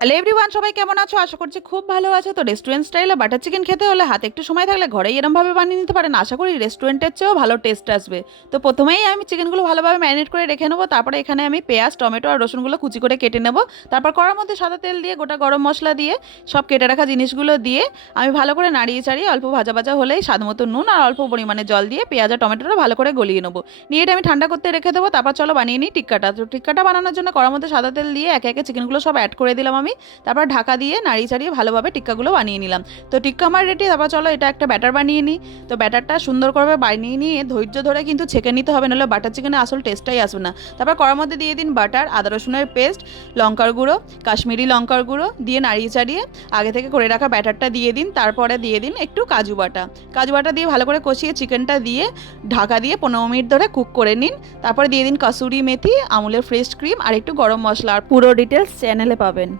Hello everyone, সবাই কেমন আছো? আশা করছি খুব ভালো আছো। তো রেস্টুরেন্ট স্টাইলে বাটার চিকেন খেতে হলে হাতে একটু সময় থাকলে ঘরেই এরমভাবে বানিয়ে নিতে পারেন। আশা করি রেস্টুরেন্টের চেয়েও ভালো টেস্ট আসবে। তো প্রথমেই আমি চিকেনগুলো ভালোভাবে ম্যারিনেট করে রেখে নেবো। তারপরে এখানে আমি পেঁয়াজ, টমেটো আর রসুনগুলো কুচি করে কেটে নেবো। তারপর কড়ার মধ্যে সাদা তেল দিয়ে গোটা গরম মশলা দিয়ে সব কেটে রাখা জিনিসগুলো দিয়ে আমি ভালো করে নাড়িয়ে চাড়িয়ে অল্প ভাজা ভাজা হলেই স্বাদ মতো নুন আর অল্প পরিমাণে জল দিয়ে পেঁয়াজ আর টমেটোটা ভালো করে গলিয়ে নেবো। নিয়ে এটা আমি ঠান্ডা করতে রেখে দেবো। তারপর চলো বানিয়ে নিই টিক্কাটা। তো টিক্কাটা বানানোর জন্য কড়ার মধ্যে সাদা তেল দিয়ে একে একে চিকেনগুলো সব অ্যাড করে দিলাম আমি। তারপর ঢাকা দিয়ে নাড়িয়ে চাড়িয়ে ভালোভাবে টিক্কাগুলো বানিয়ে নিলাম। তো টিক্কা আমার রেডি। তারপর চলো এটা একটা ব্যাটার বানিয়ে নিই। তো ব্যাটারটা সুন্দর করে বানিয়ে নিয়ে ধৈর্য ধরে কিন্তু ছেঁকে নিতে হবে, নাহলে বাটার চিকেনের আসল টেস্টটাই আসবে না। তারপর কড়ার মধ্যে দিয়ে দিন বাটার, আদা রসুনের পেস্ট, লঙ্কার গুঁড়ো, কাশ্মীরি লঙ্কার গুঁড়ো দিয়ে নাড়িয়ে চাড়িয়ে আগে থেকে করে রাখা ব্যাটারটা দিয়ে দিন। তারপরে দিয়ে দিন একটু কাজু বাটা। কাজু বাটা দিয়ে ভালো করে কষিয়ে চিকেনটা দিয়ে ঢাকা দিয়ে 15 মিনিট ধরে কুক করে নিন। তারপরে দিয়ে দিন কাসুরি মেথি, আমুলের ফ্রেশ ক্রিম আর একটু গরম মশলা। আর পুরো ডিটেলস চ্যানেলে পাবেন।